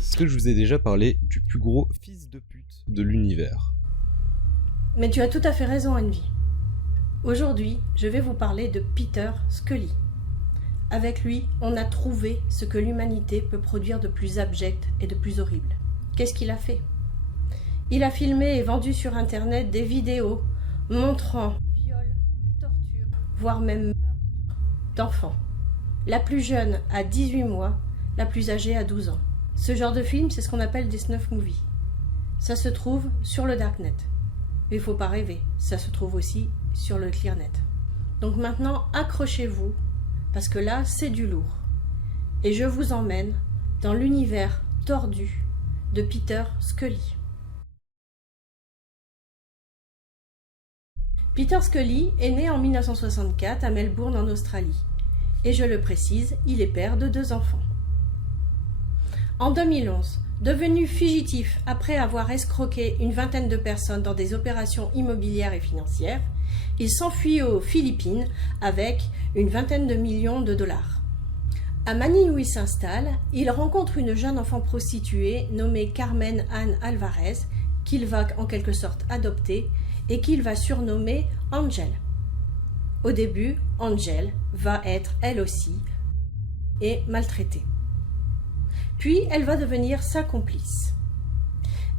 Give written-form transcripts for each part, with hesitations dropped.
Est-ce que je vous ai déjà parlé du plus gros fils de pute de l'univers? Mais tu as tout à fait raison, Envy. Aujourd'hui, je vais vous parler de Peter Scully. Avec lui, on a trouvé ce que l'humanité peut produire de plus abject et de plus horrible. Qu'est-ce qu'il a fait? Il a filmé et vendu sur Internet des vidéos montrant viols, tortures, voire même meurtres d'enfants. La plus jeune a 18 mois, la plus âgée a 12 ans. Ce genre de film, c'est ce qu'on appelle des snuff movies. Ça se trouve sur le Darknet. Mais il ne faut pas rêver, ça se trouve aussi sur le Clearnet. Donc maintenant, accrochez-vous, parce que là, c'est du lourd. Et je vous emmène dans l'univers tordu de Peter Scully. Peter Scully est né en 1964 à Melbourne en Australie. Et je le précise, il est père de 2 enfants. En 2011, devenu fugitif après avoir escroqué une vingtaine de personnes dans des opérations immobilières et financières, il s'enfuit aux Philippines avec une vingtaine de millions de dollars. À Manille où il s'installe, il rencontre une jeune enfant prostituée nommée Carmen Anne Alvarez, qu'il va en quelque sorte adopter et qu'il va surnommer Angel. Au début, Angel va être elle aussi et maltraitée. Puis, elle va devenir sa complice.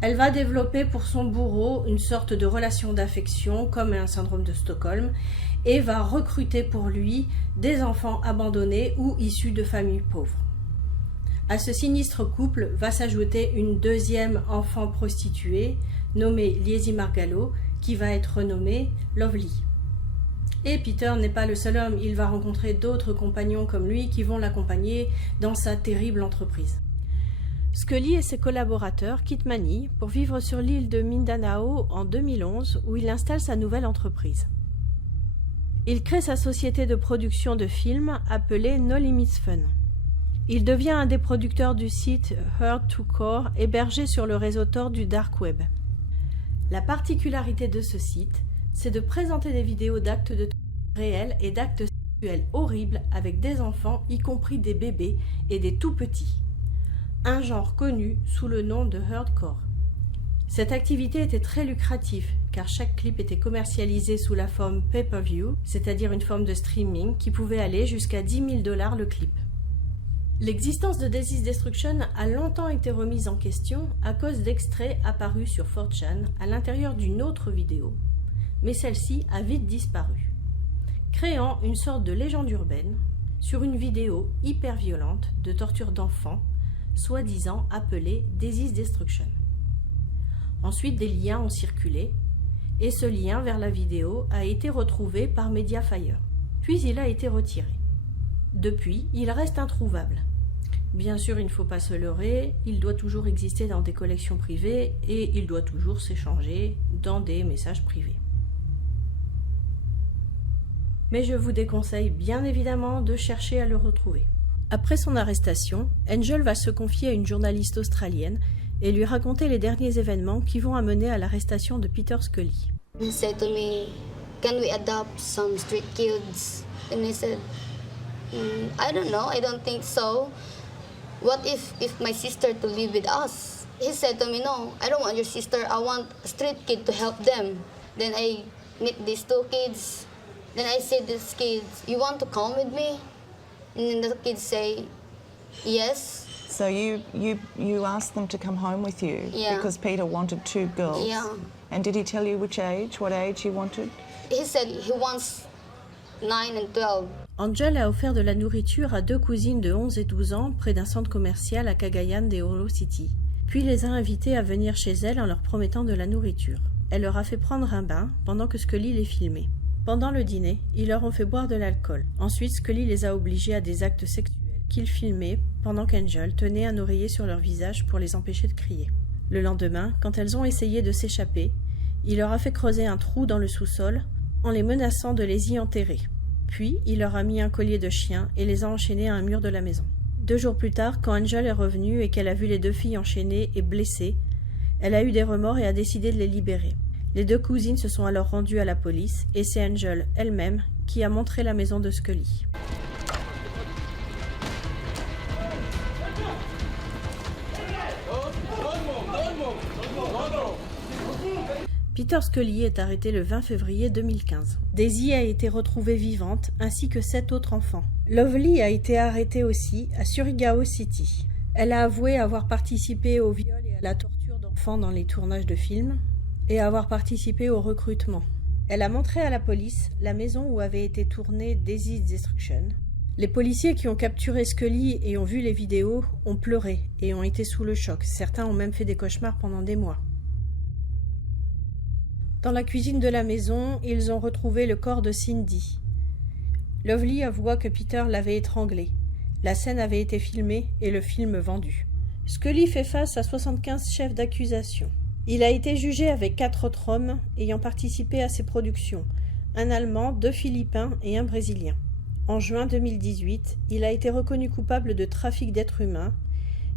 Elle va développer pour son bourreau une sorte de relation d'affection, comme un syndrome de Stockholm, et va recruter pour lui des enfants abandonnés ou issus de familles pauvres. À ce sinistre couple va s'ajouter une deuxième enfant prostituée, nommée Lizzie Margallo, qui va être renommée Lovely. Et Peter n'est pas le seul homme, il va rencontrer d'autres compagnons comme lui qui vont l'accompagner dans sa terrible entreprise. Scully et ses collaborateurs quittent Manille pour vivre sur l'île de Mindanao en 2011 où il installe sa nouvelle entreprise. Il crée sa société de production de films appelée No Limits Fun. Il devient un des producteurs du site Hard2Core hébergé sur le réseau Tor du Dark Web. La particularité de ce site, c'est de présenter des vidéos d'actes de réels et d'actes sexuels horribles avec des enfants, y compris des bébés et des tout-petits. Un genre connu sous le nom de Hardcore. Cette activité était très lucrative car chaque clip était commercialisé sous la forme pay-per-view, c'est-à-dire une forme de streaming qui pouvait aller jusqu'à $10 000 le clip. L'existence de Daisy's Destruction a longtemps été remise en question à cause d'extraits apparus sur 4chan à l'intérieur d'une autre vidéo, mais celle-ci a vite disparu, créant une sorte de légende urbaine sur une vidéo hyper violente de torture d'enfants soi-disant appelé Daisy's Destruction. Ensuite, des liens ont circulé, et ce lien vers la vidéo a été retrouvé par Mediafire, puis il a été retiré. Depuis, il reste introuvable. Bien sûr, il ne faut pas se leurrer, il doit toujours exister dans des collections privées, et il doit toujours s'échanger dans des messages privés. Mais je vous déconseille bien évidemment de chercher à le retrouver. Après son arrestation, Angel va se confier à une journaliste australienne et lui raconter les derniers événements qui vont amener à l'arrestation de Peter Scully. He said to me, "Can we adopt some street kids?" And I said, "I don't know. I don't think so. What if my sister to live with us?" He said to me, "No, I don't want your sister. I want a street kid to help them." Then I meet these 2 kids. Then I said to these kids, "You want to come with me?" And then the kids say, "Yes." So you asked them to come home with you? Yeah. Because Peter wanted 2 girls? Yeah. And did he tell you what age he wanted? He said he wants 9 and 12. Angel a offert de la nourriture à 2 cousines de 11 et 12 ans près d'un centre commercial à Cagayan de Oro City, puis les a invitées à venir chez elle en leur promettant de la nourriture. Elle leur a fait prendre un bain pendant que Scully les filmait. Pendant le dîner, ils leur ont fait boire de l'alcool. Ensuite, Scully les a obligés à des actes sexuels qu'ils filmaient pendant qu'Angel tenait un oreiller sur leur visage pour les empêcher de crier. Le lendemain, quand elles ont essayé de s'échapper, il leur a fait creuser un trou dans le sous-sol en les menaçant de les y enterrer. Puis, il leur a mis un collier de chien et les a enchaînés à un mur de la maison. 2 jours plus tard, quand Angel est revenue et qu'elle a vu les 2 filles enchaînées et blessées, elle a eu des remords et a décidé de les libérer. Les 2 cousines se sont alors rendues à la police et c'est Angel elle-même qui a montré la maison de Scully. Peter Scully est arrêté le 20 février 2015. Daisy a été retrouvée vivante, ainsi que 7 autres enfants. Lovely a été arrêtée aussi à Surigao City. Elle a avoué avoir participé au viol et à la torture d'enfants dans les tournages de films, et avoir participé au recrutement. Elle a montré à la police la maison où avait été tournée Daisy's Destruction. Les policiers qui ont capturé Scully et ont vu les vidéos ont pleuré et ont été sous le choc. Certains ont même fait des cauchemars pendant des mois. Dans la cuisine de la maison, ils ont retrouvé le corps de Cindy. Lovely avoua que Peter l'avait étranglée. La scène avait été filmée et le film vendu. Scully fait face à 75 chefs d'accusation. Il a été jugé avec 4 autres hommes ayant participé à ses productions, un Allemand, 2 Philippins et un Brésilien. En juin 2018, il a été reconnu coupable de trafic d'êtres humains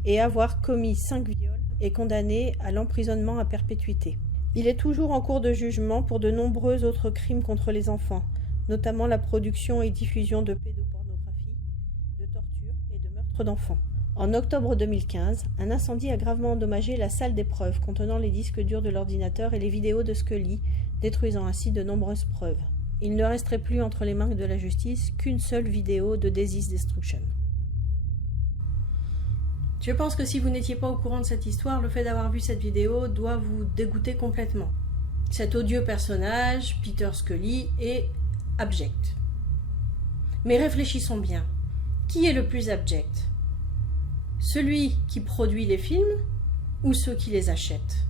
et avoir commis 5 viols et condamné à l'emprisonnement à perpétuité. Il est toujours en cours de jugement pour de nombreux autres crimes contre les enfants, notamment la production et diffusion de pédopornographie, de torture et de meurtre d'enfants. En octobre 2015, un incendie a gravement endommagé la salle d'épreuves contenant les disques durs de l'ordinateur et les vidéos de Scully, détruisant ainsi de nombreuses preuves. Il ne resterait plus entre les mains de la justice qu'une seule vidéo de Daisy's Destruction. Je pense que si vous n'étiez pas au courant de cette histoire, le fait d'avoir vu cette vidéo doit vous dégoûter complètement. Cet odieux personnage, Peter Scully, est abject. Mais réfléchissons bien. Qui est le plus abject ? Celui qui produit les films ou ceux qui les achètent ?